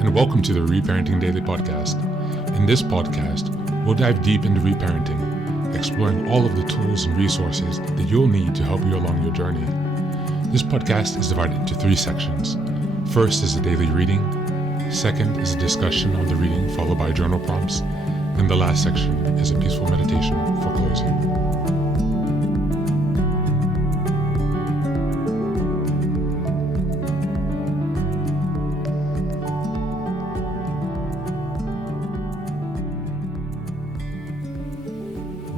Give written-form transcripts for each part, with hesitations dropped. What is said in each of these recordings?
and welcome to the Reparenting Daily podcast. In this podcast, we'll dive deep into reparenting, exploring all of the tools and resources that you'll need to help you along your journey. This podcast is divided into 3 sections. First is a daily reading, second is a discussion on the reading followed by journal prompts, and the last section is a peaceful meditation for closing.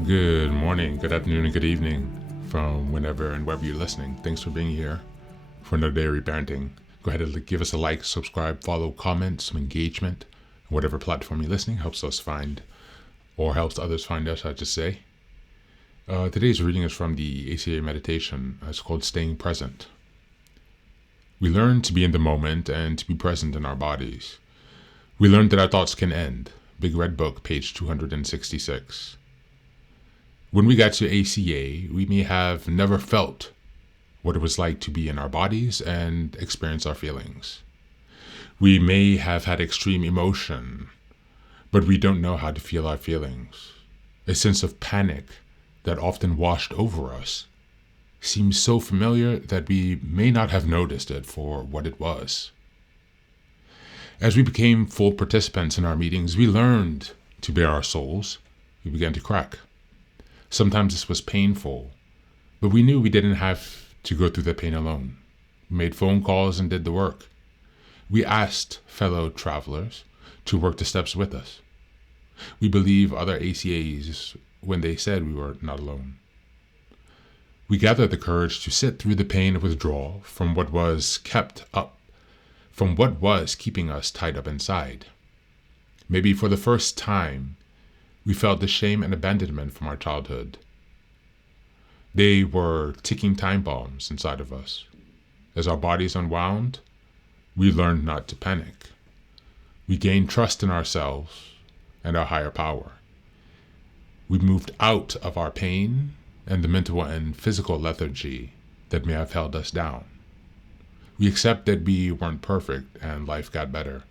Good morning, good afternoon, and good evening from whenever and wherever you're listening. Thanks for being here for another day of reparenting. Go ahead and give us a like, subscribe, follow, comment, some engagement. Whatever platform you're listening helps us find, or helps others find us, I should say. Today's reading is from the ACA meditation. It's called Staying Present. We learn to be in the moment and to be present in our bodies. We learn that our thoughts can end. Big Red Book, page 266. When we got to ACA, we may have never felt what it was like to be in our bodies and experience our feelings. We may have had extreme emotion, but we don't know how to feel our feelings. A sense of panic that often washed over us seems so familiar that we may not have noticed it for what it was. As we became full participants in our meetings, we learned to bare our souls. We began to crack. Sometimes this was painful, but we knew we didn't have to go through the pain alone. We made phone calls and did the work. We asked fellow travelers to work the steps with us. We believe other ACAs when they said we were not alone. We gathered the courage to sit through the pain and withdraw from what was keeping us tied up inside. Maybe for the first time, we felt the shame and abandonment from our childhood. They were ticking time bombs inside of us. As our bodies unwound, we learned not to panic. We gained trust in ourselves and our higher power. We moved out of our pain and the mental and physical lethargy that may have held us down. We accepted we weren't perfect and life got better.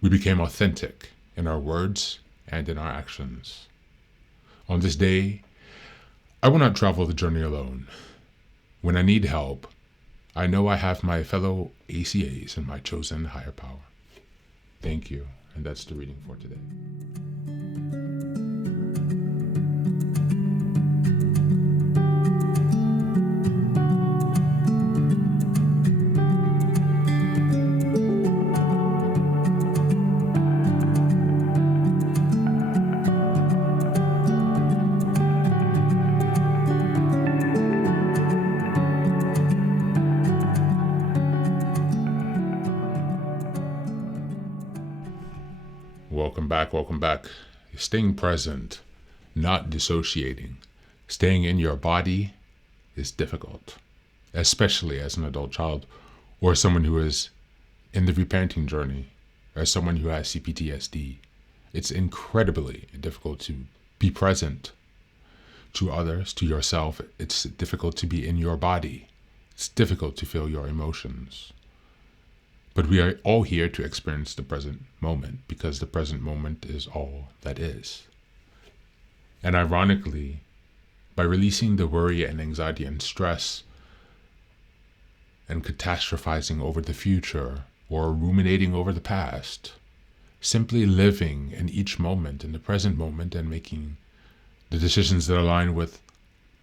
We became authentic in our words and in our actions. On this day, I will not travel the journey alone. When I need help, I know I have my fellow ACAs and my chosen higher power. Thank you, and that's the reading for today. Welcome back. Staying present, not dissociating. Staying in your body is difficult, especially as an adult child or someone who is in the reparenting journey, or someone who has CPTSD. It's incredibly difficult to be present to others, to yourself. It's difficult to be in your body. It's difficult to feel your emotions. But we are all here to experience the present moment because the present moment is all that is. And ironically, by releasing the worry and anxiety and stress and catastrophizing over the future or ruminating over the past, simply living in each moment, in the present moment, and making the decisions that align with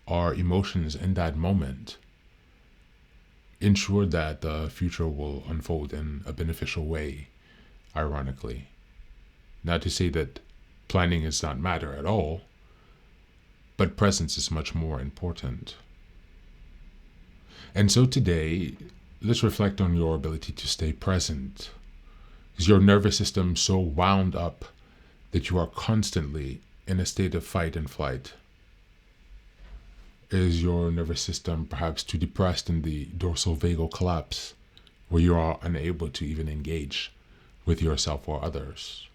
our emotions in that moment, ensure that the future will unfold in a beneficial way, ironically. Not to say that planning does not matter at all, but presence is much more important. And so today, let's reflect on your ability to stay present. Is your nervous system so wound up that you are constantly in a state of fight and flight? Is your nervous system perhaps too depressed in the dorsal vagal collapse, where you are unable to even engage with yourself or others?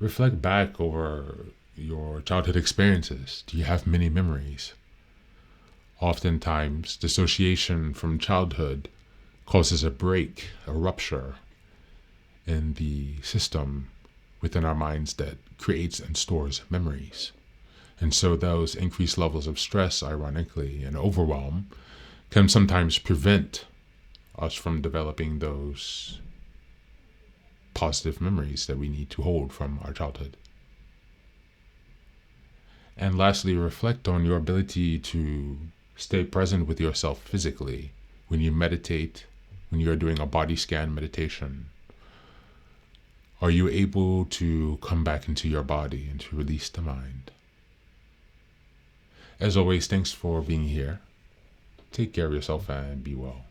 Reflect back over your childhood experiences. Do you have many memories? Oftentimes, dissociation from childhood causes a break, a rupture in the system within our minds that creates and stores memories. And so those increased levels of stress, ironically, and overwhelm can sometimes prevent us from developing those positive memories that we need to hold from our childhood. And lastly, reflect on your ability to stay present with yourself physically when you meditate, when you're doing a body scan meditation. Are you able to come back into your body and to release the mind? As always, thanks for being here. Take care of yourself and be well.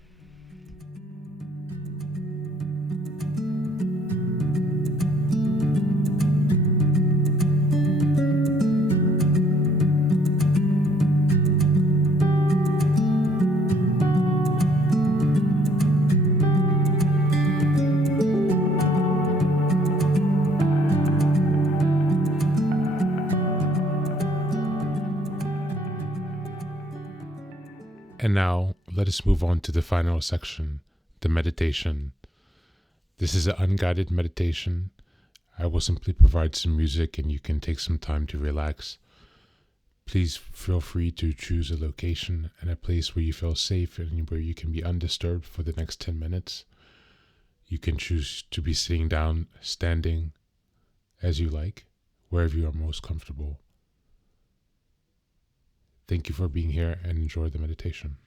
And now, let us move on to the final section, the meditation. This is an unguided meditation. I will simply provide some music and you can take some time to relax. Please feel free to choose a location and a place where you feel safe and where you can be undisturbed for the next 10 minutes. You can choose to be sitting down, standing, as you like, wherever you are most comfortable. Thank you for being here and enjoy the meditation.